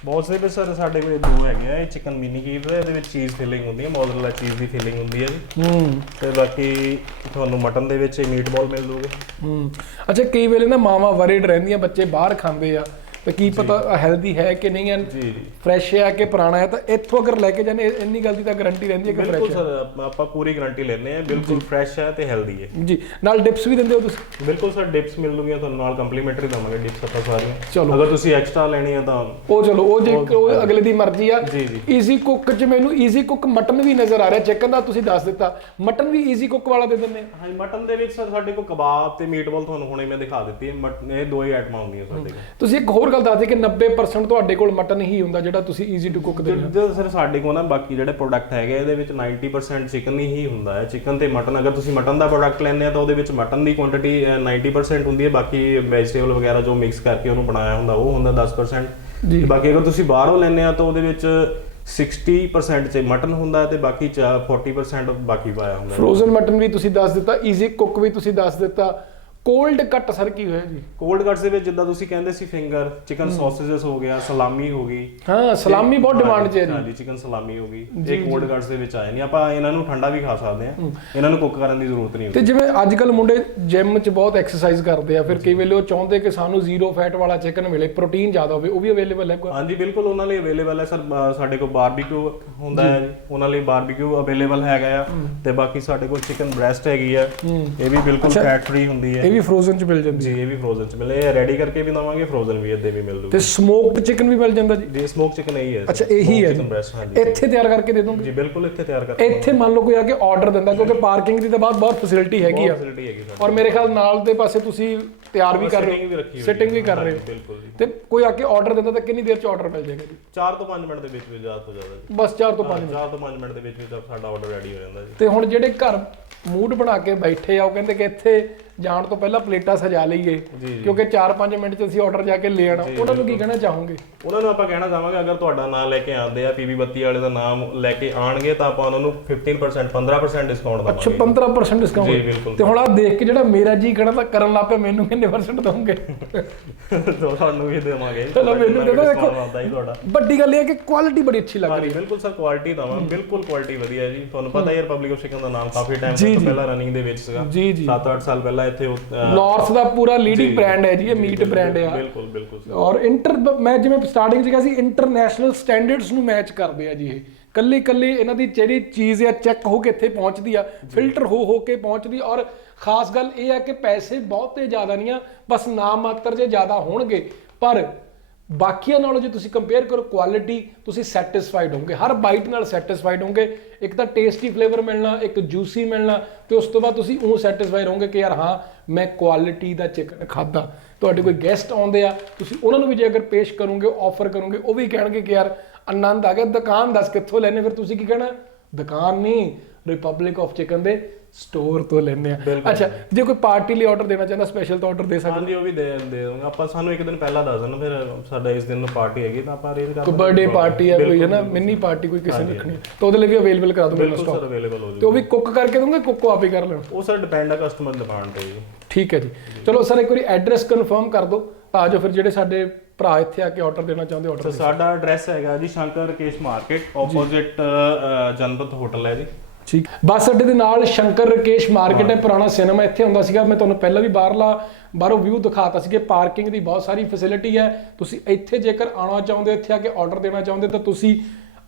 ਬਹੁਤ ਸੇ ਸਰ ਸਾਡੇ ਕੋਲ ਦੋ ਹੈਗੇ ਆ ਇਹ ਚਿਕਨ ਮਿਨੀ ਕੀਬ ਹੈ ਇਹਦੇ ਵਿੱਚ ਚੀਜ਼ ਫਿਲਿੰਗ ਹੁੰਦੀ ਹੈ ਮੋਜ਼ਰੇਲਾ ਚੀਜ਼ ਦੀ ਫਿਲਿੰਗ ਹੁੰਦੀ ਹੈ ਜੀ। ਹੂੰ। ਤੇ ਬਾਕੀ ਤੁਹਾਨੂੰ ਮਟਨ ਦੇ ਵਿੱਚ ਮੀਟ ਬਾਲ ਮਿਲ ਜੂਗੇ। ਹੂੰ। ਅੱਛਾ ਕਈ ਵੇਲੇ ਨਾ ਮਾਵਾਂ ਵਰਿਡ ਰਹਿੰਦੀਆਂ ਬੱਚੇ ਬਾਹਰ ਖਾਂਦੇ ਆ। ਤੇ ਕੀ ਪਤਾ ਹੈਲਦੀ ਹੈ ਕਿ ਨਹੀਂ ਹੈ ਜੀ। ਫਰੈਸ਼ ਹੈ ਕਿ ਪੁਰਾਣਾ ਹੈ ਤਾਂ ਇੱਥੋਂ ਅਗਰ ਲੈ ਕੇ ਜਾਣੇ ਇੰਨੀ ਗੱਲ ਦੀ ਤਾਂ ਗਾਰੰਟੀ ਰਹਿੰਦੀ ਹੈ ਕਿ ਬਿਲਕੁਲ ਫਰੈਸ਼ ਸਰ ਆਪ- ਪੂਰੀ ਗਾਰੰਟੀ ਲੈਂਦੇ ਆ ਬਿਲਕੁਲ ਫਰੈਸ਼ ਹੈ ਤੇ ਹੈਲਦੀ ਹੈ। ਹੈ ਜੀ। ਨਾਲ ਡਿਪਸ ਵੀ ਦਿੰਦੇ ਹੋ ਤੁਸੀਂ? ਬਿਲਕੁਲ ਸਰ ਡਿਪਸ ਮਿਲ ਜੂਗੀਆਂ ਤੁਹਾਨੂੰ ਨਾਲ ਕੰਪਲੀਮੈਂਟਰੀ ਦਵਾਂਗੇ ਡਿਪਸ ਆਪਾਂ ਸਾਰੀਆਂ। ਅਗਰ ਤੁਸੀਂ ਐਕਸਟਰਾ ਲੈਣੀ ਹੈ ਤਾਂ ਉਹ ਚਲੋ ਉਹ ਜੇ ਉਹ ਅਗਲੇ ਦੀ ਮਰਜ਼ੀ ਆ। ਈਜ਼ੀ ਕੁੱਕ ਚ ਮੈਨੂੰ ਈਜ਼ੀ ਕੁੱਕ ਮਟਨ ਵੀ ਨਜ਼ਰ ਆ ਰਿਹਾ ਚਿਕਨ ਦਾ ਤੁਸੀਂ ਦੱਸ ਦਿੱਤਾ। ਮਟਨ ਵੀ ਈਜ਼ੀ ਕੁੱਕ ਵਾਲਾ ਦੇ ਦਿੰਦੇ ਆ। ਹਾਂ ਮਟਨ ਦੇ ਵਿੱਚ ਸਰ ਸਾਡੇ ਕੋਲ ਕਬਾਬ ਤੇ ਮੀਟ ਬਾਲ ਤੁਹਾਨੂੰ ਹੁਣੇ ਮੈਂ ਦਿਖਾ ਦਿੱਤੀ ਹੈ। ਮਟਨ ਇਹ ਦੋ ਹੀ ਆਈਟਮਾਂ ਹੁੰਦੀਆਂ ਸਾਡੇ ਕੋਲ। ਤੁਸੀਂ ਇੱਕ ਹੋਰ ਹੋਰ ਗੱਲ ਦੱਸ ਦੇ ਕਿ 90% ਤੁਹਾਡੇ ਕੋਲ ਮਟਨ ਹੀ ਹੁੰਦਾ ਜਿਹੜਾ ਤੁਸੀਂ ਈਜ਼ੀ ਟੂ ਕੁੱਕ ਦੇ ਜਦੋਂ ਸਰ ਸਾਡੇ ਕੋਲ ਨਾ ਬਾਕੀ ਜਿਹੜੇ ਪ੍ਰੋਡਕਟ ਹੈਗੇ ਇਹਦੇ ਵਿੱਚ 90% ਚਿਕਨ ਹੀ ਹੁੰਦਾ ਹੈ। ਚਿਕਨ ਤੇ ਮਟਨ ਅਗਰ ਤੁਸੀਂ ਮਟਨ ਦਾ ਪ੍ਰੋਡਕਟ ਲੈਂਦੇ ਆ ਤਾਂ ਉਹਦੇ ਵਿੱਚ ਮਟਨ ਦੀ ਕੁਆਂਟੀਟੀ 90% ਹੁੰਦੀ ਹੈ। ਬਾਕੀ ਵੈਜੀਟੇਬਲ ਵਗੈਰਾ ਜੋ ਮਿਕਸ ਕਰਕੇ ਉਹਨੂੰ ਬਣਾਇਆ ਹੁੰਦਾ ਉਹ ਹੁੰਦਾ 10% ਜੀ। ਤੇ ਬਾਕੀ ਅਗਰ ਤੁਸੀਂ ਬਾਹਰੋਂ ਲੈਂਦੇ ਆ ਤਾਂ ਉਹਦੇ ਵਿੱਚ 60% ਚ ਮਟਨ ਹੁੰਦਾ ਹੈ ਤੇ ਬਾਕੀ ਚ 40% ਬਾਕੀ ਪਾਇਆ ਹੁੰਦਾ ਹੈ। ਫਰੋਜ਼ਨ ਮਟਨ ਵੀ ਤੁਸੀਂ ਦੱਸ ਦਿੱਤਾ ਈਜ਼ੀ ਕੁੱਕ ਵੀ ਤੁਸੀਂ ਦੱਸ ਦਿੱਤਾ। ਕੋਲਡ ਕੱਟ ਸਰ ਕੀ ਹੋਇਆ ਜੀ? ਕੋਲਡ ਕੱਟਸ ਦੇ ਵਿੱਚ ਜਿੱਦਾਂ ਤੁਸੀਂ ਕਹਿੰਦੇ ਸੀ ਫਿੰਗਰ ਚਿਕਨ ਸੌਸੇजेस ਹੋ ਗਿਆ ਸਲਾਮੀ ਹੋ ਗਈ। ਹਾਂ ਸਲਾਮੀ ਬਹੁਤ ਡਿਮਾਂਡ 'ਚ ਹੈ ਜੀ। ਹਾਂਜੀ ਚਿਕਨ ਸਲਾਮੀ ਹੋ ਗਈ। ਇਹ ਕੋਲਡ ਕੱਟਸ ਦੇ ਵਿੱਚ ਆਏ ਨਹੀਂ ਆਪਾਂ ਇਹਨਾਂ ਨੂੰ ਠੰਡਾ ਵੀ ਖਾ ਸਕਦੇ ਆ ਇਹਨਾਂ ਨੂੰ ਕੁੱਕ ਕਰਨ ਦੀ ਜ਼ਰੂਰਤ ਨਹੀਂ ਤੇ ਜਿਵੇਂ ਅੱਜ ਕੱਲ ਮੁੰਡੇ ਜਿਮ 'ਚ ਬਹੁਤ ਐਕਸਰਸਾਈਜ਼ ਕਰਦੇ ਆ ਫਿਰ ਕਈ ਵੇਲੇ ਉਹ ਚਾਹੁੰਦੇ ਕਿ ਸਾਨੂੰ ਜ਼ੀਰੋ ਫੈਟ ਵਾਲਾ ਚਿਕਨ ਮਿਲੇ ਪ੍ਰੋਟੀਨ ਜ਼ਿਆਦਾ ਹੋਵੇ ਉਹ ਵੀ ਅਵੇਲੇਬਲ ਹੈ ਹਾਂਜੀ ਬਿਲਕੁਲ ਉਹਨਾਂ ਲਈ ਅਵੇਲੇਬਲ ਹੈ ਸਰ। ਸਾਡੇ ਕੋਲ ਬਾਰਬੀਕਿਊ ਹੁੰਦਾ ਹੈ। ਉਹਨਾਂ ਲਈ ਬਾਰਬੀਕਿਊ ਅਵੇਲੇਬਲ ਹੈਗਾ ਆ। ਤੇ ਬਾਕੀ ਸਾਡੇ ਕੋਲ ਚਿਕਨ ਬ੍ਰੈਸਟ ਹੈਗੀ ਆ। ਇਹ ਵੀ ਬਿਲਕੁਲ ਫੈਟ ਫ੍ਰੀ ਹੁੰਦੀ ਹੈ। ਇਹ ਵੀ ਫਰੋਜ਼ਨ 'ਚ ਮਿਲ ਜਾਂਦੀ ਜੀ ਇਹ ਵੀ ਫਰੋਜ਼ਨ ਚ ਮਿਲੇ। ਇਹ ਰੈਡੀ ਕਰਕੇ ਵੀ ਦਵਾਂਗੇ ਫਰੋਜ਼ਨ ਵੀ ਇੱਦੇ ਵੀ ਮਿਲ ਤੇ ਜੂਗੀ ਸਮੋਕਡ ਚਿਕਨ ਵੀ ਮਿਲ ਜਾਂਦਾ ਜੀ? ਜੀ ਸਮੋਕ ਚਿਕਨ ਇਹੀ ਹੈ। ਅੱਛਾ ਇਹੀ ਹੈ ਇੱਥੇ ਤਿਆਰ ਕਰਕੇ ਦੇ ਦੋਗੇ? ਜੀ ਬਿਲਕੁਲ ਇੱਥੇ ਤਿਆਰ ਕਰ ਇੱਥੇ ਮੰਨ ਲਓ ਕੋਈ ਆ ਕੇ ਆਰਡਰ ਦਿੰਦਾ ਕਿਉਂਕਿ ਪਾਰਕਿੰਗ ਦੀ ਤਾਂ ਬਹੁਤ ਬਹੁਤ ਫੈਸਿਲਿਟੀ ਹੈਗੀ ਆ। ਫੈਸਿਲਿਟੀ ਹੈਗੀ ਸਾਡੇ। ਔਰ ਮੇਰੇ ਖਿਆਲ ਨਾਲ ਦੇ ਪਾਸੇ ਤੁਸੀਂ ਤਿਆਰ ਵੀ ਕਰ ਰਹੇ ਹੋ। ਸਿਟਿੰਗ ਵੀ ਕਰ ਰਹੇ ਹੋ। ਬਿਲਕੁਲ ਜੀ। ਤੇ ਕੋਈ ਆ ਕੇ ਆਰਡਰ ਦਿੰਦਾ ਤਾਂ ਕਿੰਨੀ ਦੇਰ ਚ ਆਰਡਰ ਮਿਲ ਜਾਏਗਾ ਜੀ? 4 ਤੋਂ 5 ਮਿੰਟ ਦੇ ਵਿੱਚ ਵਿੱਚ ਜ਼ਿਆਦਾ ਤੋਂ ਜ਼ਿਆਦਾ ਜੀ। ਬਸ 4 ਤੋਂ 5 4 ਤੋਂ 5 ਮਿੰਟ ਦੇ ਵਿੱਚ ਵਿੱਚ ਸਾਡਾ ਆਰਡਰ ਰੈਡੀ ਹੋ ਜਾਂਦਾ ਜੀ। ਤੇ ਹੁਣ ਜਿਹੜੇ ਘਰ ਮੂਡ ਬਣਾ ਕੇ ਬੈਠੇ ਆ ਉਹ ਕਹਿੰਦੇ ਕਿ ਇੱਥੇ ਜਾਣ ਤੋਂ ਪਹਿਲਾਂ ਪਲੇਟਾਂ ਸਜਾ ਲਈਏ ਜੀ। ਕਿਉਂਕਿ 4-5 ਮਿੰਟ ਚ ਅਸੀਂ ਆਰਡਰ ਜਾ ਕੇ ਲੈ ਆਣਾ ਉਹਨਾਂ ਨੂੰ ਕੀ ਕਹਿਣਾ ਚਾਹੋਗੇ? ਉਹਨਾਂ ਨੂੰ ਆਪਾਂ ਕਹਿਣਾ ਚਾਹਾਂਗੇ ਅਗਰ ਤੁਹਾਡਾ ਨਾਮ ਲੈ ਕੇ ਆਉਂਦੇ ਆ ਪੀਵੀ ਬੱਤੀ ਵਾਲੇ ਦਾ ਨਾਮ ਲੈ ਕੇ ਆਣਗੇ ਤਾਂ ਆਪਾਂ ਉਹਨਾਂ ਨੂੰ 15% 15% ਡਿਸਕਾਊਂਟ ਅੱਛਾ ਦਵਾਂਗੇ 15% ਜੀ ਡਿਸਕਾਊਂਟ ਬਿਲਕੁਲ। ਤੇ ਹੁਣ ਆ ਦੇਖ ਕੇ ਜਿਹੜਾ ਮੇਰਾ ਜੀ ਕਰਦਾ ਤਾਂ ਕਰਨ ਲੱਗ ਪਿਆ ਮੈਨੂੰ ਕਿੰਨੇ ਪਰਸੈਂਟ ਦਵੋਗੇ? ਤੁਹਾਨੂੰ ਵੀ ਦੇਵਾਂਗੇ। ਚਲੋ ਮੈਨੂੰ ਦੇ ਦੇਖੋ। ਵੱਡੀ ਗੱਲ ਇਹ ਹੈ ਕਿ ਕੁਆਲਿਟੀ ਬੜੀ ਅੱਛੀ ਲੱਗ ਰਹੀ ਬਿਲਕੁਲ ਸਰ ਕੁਆਲਿਟੀ ਦਵਾਂ ਬਿਲਕੁਲ ਕੁਆਲਿਟੀ ਵਧੀਆ ਜੀ। ਤੁਹਾਨੂੰ ਪਤਾ ਹੀ ਹੈ ਰਿਪਬਲਿਕ ਆਫ ਦਾ ਨਾਮ ਕਾਫੀ ਟਾਈਮ ਜੀ, ਤੋਂ ਜੀ। ਪਹਿਲਾਂ ਰਨਿੰਗ ਦੇ ਵਿੱਚ ਸੀਗਾ। ਜੀ ਜੀ। 7-8 ਸਾਲ ਪਹਿਲਾਂ ਇੱਥੇ ਨਾਰਥ ਦਾ ਪੂਰਾ ਲੀਡਿੰਗ ਬ੍ਰਾਂਡ ਹੈ ਜੀ ਇਹ ਮੀਟ ਬ੍ਰਾਂਡ ਆ। ਬਿਲਕੁਲ ਬਿਲਕੁਲ। ਔਰ ਇੰਟਰ ਮੈਂ ਜਿਵੇਂ ਸਟਾਰਟਿੰਗ 'ਚ ਕਿਹਾ ਸੀ ਇੰਟਰਨੈਸ਼ਨਲ ਸਟੈਂਡਰਡਸ ਨੂੰ ਮੈਚ ਕਰਦੇ ਆ ਜੀ ਇਹ। ਕੱਲੀ ਕੱਲੀ ਇਹਨਾਂ ਦੀ ਜਿਹੜੀ ਚੀਜ਼ ਆ ਚੈੱਕ ਹੋ ਕੇ ਇੱਥੇ ਪਹੁੰਚਦੀ ਆ ਫਿਲਟਰ ਹੋ ਹੋ ਕੇ ਪਹੁੰਚਦੀ ਔਰ ਖਾਸ ਗੱਲ ਇਹ ਆ ਕਿ ਪੈਸੇ ਬਹੁਤੇ ਜ਼ਿਆਦਾ ਨਹੀਂ ਆ ਬਸ ਨਾਮ ਮਾਤਰ ਜੇ ਜ਼ਿਆਦਾ ਹੋਣਗੇ ਪਰ ਬਾਕੀਆਂ ਨਾਲੋਂ ਜੇ ਤੁਸੀਂ ਕੰਪੇਅਰ ਕਰੋ ਕੁਆਲਿਟੀ ਤੁਸੀਂ ਸੈਟੀਸਫਾਈਡ ਹੋਵੋਗੇ। ਹਰ ਬਾਈਟ ਨਾਲ ਸੈਟੀਸਫਾਈਡ ਹੋਵੋਗੇ। ਇੱਕ ਤਾਂ ਟੇਸਟੀ ਫਲੇਵਰ ਮਿਲਣਾ, ਇੱਕ ਜੂਸੀ ਮਿਲਣਾ, ਤੇ ਉਸ ਤੋਂ ਬਾਅਦ ਤੁਸੀਂ ਉਹ ਸੈਟੀਸਫਾਈ ਰਹੋਗੇ ਕਿ ਯਾਰ ਹਾਂ, ਮੈਂ ਕੁਆਲਿਟੀ ਦਾ ਚਿਕਨ ਖਾਦਾ ਤੁਹਾਡੇ ਕੋਈ ਗੈਸਟ ਆਉਂਦੇ ਆ, ਤੁਸੀਂ ਉਹਨਾਂ ਨੂੰ ਵੀ ਜੇ ਅਗਰ ਪੇਸ਼ ਕਰੋਗੇ ਆਫਰ ਕਰੋਗੇ, ਉਹ ਵੀ ਕਹਿਣਗੇ ਕਿ ਯਾਰ ਆਨੰਦ ਆ ਗਿਆ, ਦੁਕਾਨ ਦੱਸ ਕਿੱਥੋਂ ਲੈਣੇ ਫਿਰ ਤੁਸੀਂ ਕੀ ਕਹਿਣਾ? ਦੁਕਾਨ ਨਹੀਂ। ਰਿਪਬਲਿਕ ਆਫ ਚਿਕਨ ਦੇ ਸਟੋਰ ਤੋਂ ਲੈਣੇ ਆ। ਅੱਛਾ ਜੇ ਕੋਈ ਪਾਰਟੀ ਲਈ ਆਰਡਰ ਦੇਣਾ ਚਾਹੁੰਦਾ ਸਪੈਸ਼ਲ ਤਾਂ ਆਰਡਰ ਦੇ ਸਕਦਾ ਹਾਂਜੀ ਉਹ ਵੀ ਦੇ ਦੇ ਦਾਂਗੇ ਆਪਾਂ ਸਾਨੂੰ ਇੱਕ ਦਿਨ ਪਹਿਲਾਂ ਦੱਸ ਦੇਣਾ ਫਿਰ ਸਾਡਾ ਇਸ ਦਿਨ ਨੂੰ ਪਾਰਟੀ ਹੈਗੀ ਤਾਂ ਆਪਾਂ ਅਰੇਂਜ ਕਰ ਕੋਈ ਬਰਥਡੇ ਪਾਰਟੀ ਹੈ ਕੋਈ ਹੈ ਨਾ ਮਿੰਨੀ ਪਾਰਟੀ ਕੋਈ ਕਿਸੇ ਨੇ ਰੱਖਣੀ। ਹੈ, ਤਾਂ ਉਹਦੇ ਲਈ ਵੀ ਅਵੇਲੇਬਲ ਕਰਾ ਦੂੰਗਾ ਬਿਲਕੁਲ ਸਰ ਅਵੇਲੇਬਲ ਹੋ ਤੇ ਜੂ ਉਹ ਵੀ ਕੁੱਕ ਕਰਕੇ ਦੂੰਗਾ ਕੁੱਕ ਆਪ ਹੀ ਕਰ ਲੈਣ। ਉਹ ਸਰ ਡਿਪੈਂਡ ਆ ਕਸਟਮਰ ਡਿਮਾਂਡ ਤੇ ਜੀ। ਠੀਕ ਹੈ ਜੀ। ਚਲੋ ਸਰ ਇੱਕ ਵਾਰੀ ਐਡਰੈਸ ਕਨਫਰਮ ਕਰ ਦਿਓ। ਤਾਂ ਜੋ ਫਿਰ ਜਿਹੜੇ ਸਾਡੇ ਭਰਾ ਇੱਥੇ ਆ ਕੇ ਆਰਡਰ ਦੇਣਾ ਚਾਹੁੰਦੇ ਆਰਡਰ ਸਾਡਾ ਐਡਰੈਸ ਹੈਗਾ ਜੀ Shankar Rakesh market opposite Janpath hotel ਹੈ ਜੀ। ਠੀਕ। ਬੱਸ ਅੱਡੇ ਦੇ ਨਾਲ ਸ਼ੰਕਰ ਰਕੇਸ਼ ਮਾਰਕੀਟ ਹੈ ਪੁਰਾਣਾ ਸਿਨੇਮਾ ਇੱਥੇ ਹੁੰਦਾ ਸੀਗਾ। ਮੈਂ ਤੁਹਾਨੂੰ ਪਹਿਲਾਂ ਵੀ ਬਾਹਰਲਾ ਬਾਹਰੋਂ ਵਿਊ ਦਿਖਾਤਾ ਸੀ ਕਿ ਪਾਰਕਿੰਗ ਦੀ ਬਹੁਤ ਸਾਰੀ ਫੈਸਿਲਿਟੀ ਹੈ। ਤੁਸੀਂ ਇੱਥੇ ਜੇਕਰ ਆਉਣਾ ਚਾਹੁੰਦੇ ਹੋ ਇੱਥੇ ਆ ਕੇ ਆਰਡਰ ਦੇਣਾ ਚਾਹੁੰਦੇ ਤਾਂ ਤੁਸੀਂ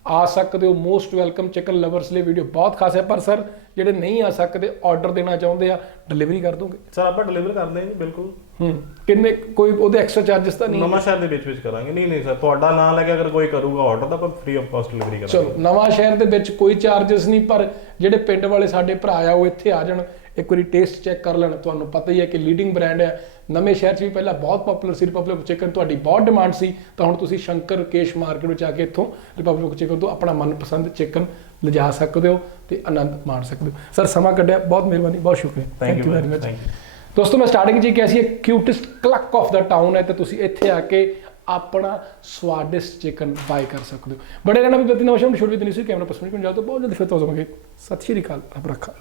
ਆ ਸਕਦੇ ਹੋ ਮੋਸਟ ਵੈਲਕਮ ਚਿਕਨ ਲਵਰਸ ਲਈ ਵੀਡੀਓ ਬਹੁਤ ਖਾਸ ਹੈ ਪਰ ਸਰ ਜਿਹੜੇ ਨਹੀਂ ਆ ਸਕਦੇ ਆਰਡਰ ਦੇਣਾ ਚਾਹੁੰਦੇ ਆ ਡਿਲੀਵਰੀ ਕਰ ਦੋਗੇ? ਸਰ ਆਪਾਂ ਡਿਲੀਵਰ ਕਰਦੇ ਹਾਂ ਬਿਲਕੁਲ। ਹੂੰ ਕਿੰਨੇ ਕੋਈ ਉਹਦੇ ਐਕਸਟਰਾ ਚਾਰजेस ਤਾਂ ਨਹੀਂ ਨਵਾਂ ਸ਼ਹਿਰ ਦੇ ਵਿੱਚ ਵਿੱਚ ਕਰਾਂਗੇ। ਨਹੀਂ ਨਹੀਂ ਸਰ ਤੁਹਾਡਾ ਨਾਮ ਲੈ ਕੇ ਅਗਰ ਕੋਈ ਕਰੂਗਾ ਆਰਡਰ ਤਾਂ ਆਪਾਂ ਫ੍ਰੀ ਆਫ ਕਾਸਟ ਡਿਲੀਵਰੀ ਕਰਾਂਗੇ। ਚਲੋ ਨਵਾਂ ਸ਼ਹਿਰ ਦੇ ਵਿੱਚ ਕੋਈ ਚਾਰजेस ਨਹੀਂ ਪਰ ਜਿਹੜੇ ਪਿੰਡ ਵਾਲੇ ਸਾਡੇ ਭਰਾ ਆ ਉਹ ਇੱਥੇ ਆ ਜਾਣ। ਇੱਕ ਵਾਰੀ ਟੇਸਟ ਚੈੱਕ ਕਰ ਲੈਣ। ਤੁਹਾਨੂੰ ਪਤਾ ਹੀ ਹੈ ਕਿ ਲੀਡਿੰਗ ਬ੍ਰਾਂਡ ਹੈ ਨਵੇਂ ਸ਼ਹਿਰ 'ਚ ਵੀ ਪਹਿਲਾਂ ਬਹੁਤ ਪਪੂਲਰ ਸੀ ਰਿਪਬਲਿਕ ਚਿਕਨ ਤੁਹਾਡੀ ਬਹੁਤ ਡਿਮਾਂਡ ਸੀ ਤਾਂ ਹੁਣ ਤੁਸੀਂ ਸ਼ੰਕਰ ਕੇਸ਼ ਮਾਰਕੀਟ ਵਿੱਚ ਆ ਕੇ ਇੱਥੋਂ ਰਿਪਬਲਿਕ ਚਿਕਨ ਤੋਂ ਆਪਣਾ ਮਨਪਸੰਦ ਚਿਕਨ ਲਿਜਾ ਸਕਦੇ ਹੋ ਤੇ ਆਨੰਦ ਮਾਣ ਸਕਦੇ ਹੋ। ਸਰ ਸਮਾਂ ਕੱਢਿਆ ਬਹੁਤ ਮਿਹਰਬਾਨੀ ਬਹੁਤ ਸ਼ੁਕਰੀਆ। ਥੈਂਕ ਯੂ ਵੈਰੀ ਮਚ ਦੋਸਤੋ ਮੈਂ ਸਟਾਰਟਿੰਗ ਹੀ ਕਿਹਾ ਸੀ ਇਹ ਕਿਊਟੈਸਟ ਕਲੱਕ ਆਫ ਦਾ ਟਾਊਨ ਹੈ ਤੇ ਤੁਸੀਂ ਇੱਥੇ ਆ ਕੇ ਆਪਣਾ ਸਵਾਦਿਸ਼ਟ ਚਿਕਨ ਬਾਈ ਕਰ ਸਕਦੇ ਹੋ। ਬੜੇ ਰਹਿਣਾ ਵੀ ਬਤੀ ਨਵਾਂ ਸ਼ਾਮ ਛੋੜ ਵੀ ਨਹੀਂ ਸੀ ਕੈਮਰਾ ਪਸੰਦ ਕਰਨ ਜਾਓ ਤਾਂ ਬਹੁਤ ਜਲਦੀ ਫਿਰ ਤੋਂ ਹੋਵਾਂਗੇ ਸਤਿ ਸ਼੍ਰੀ ਅਕਾਲ ਰੱਬ ਰੱਖਾ।